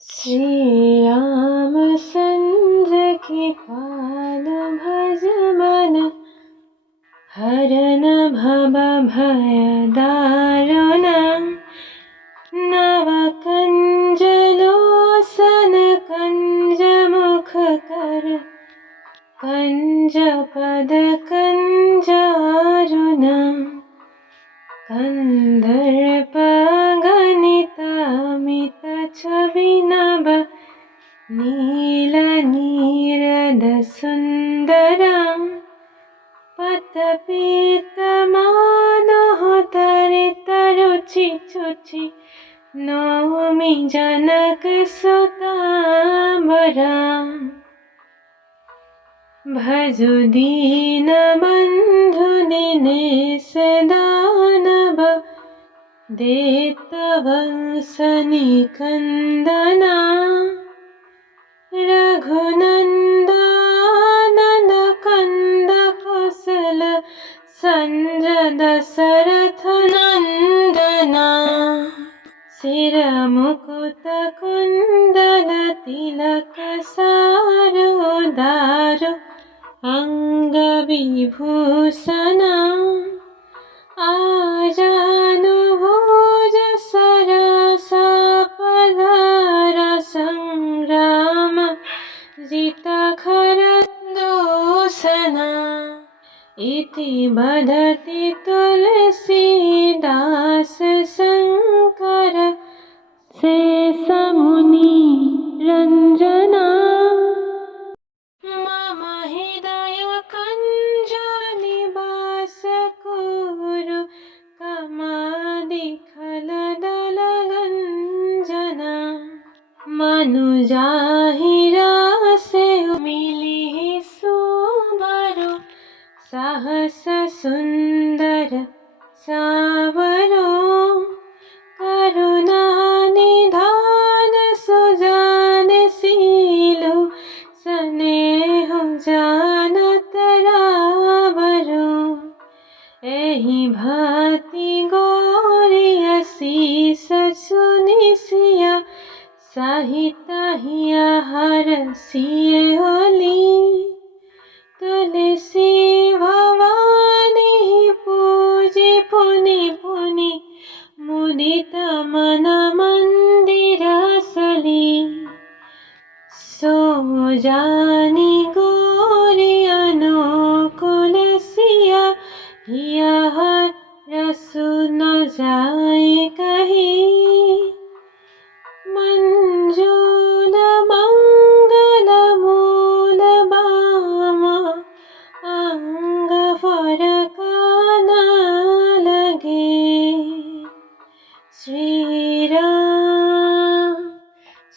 श्री राम संज की पाल भज मन, हरन भव भय दारुण। नव कंज लोसन कंज मुख कर, कंज पद कंज अरुण। कंदर्प गणित अमित छवि नभ, नील नीरद सुंदरम। पत पीत मानो तरित रुचि चुचि, नौमि जनक सुतांबरम। भजु दीन बंधु दिनेश दानव, देत वंश निकंदना। रघुनंदन कंद कुशल संज दशरथ नंदना। सिर मुकुट कुंडल तिलक सारो दारो, अंग विभूषण। आजानुभुज सरसा पधर संग्राम, जित खर दूषण। इति बधति तुलसीदास शंकर, शेष मुनि रंजना। मम हृदय कंज निवास कुरु, कमादि खलदल गंजना। मनुजाहिरा से मिली सुबरु, सहस सुंदर सावरो। करुणा निधान सुजान सीलु, स्नेह जानत रावरो। एहि भांति गोरिय शीस सुनि सिया, सहित हिया हरषिए होली। तुलसी भवानी पूजी पुनि पुनि, मुदित मन मंदिर सली। सो जानी गोरी अनुकूल सिया, हिया हरसु न जाए कही। मंजूल मंगल मूल बाम, अंग फरका न लगे। श्री राम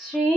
श्री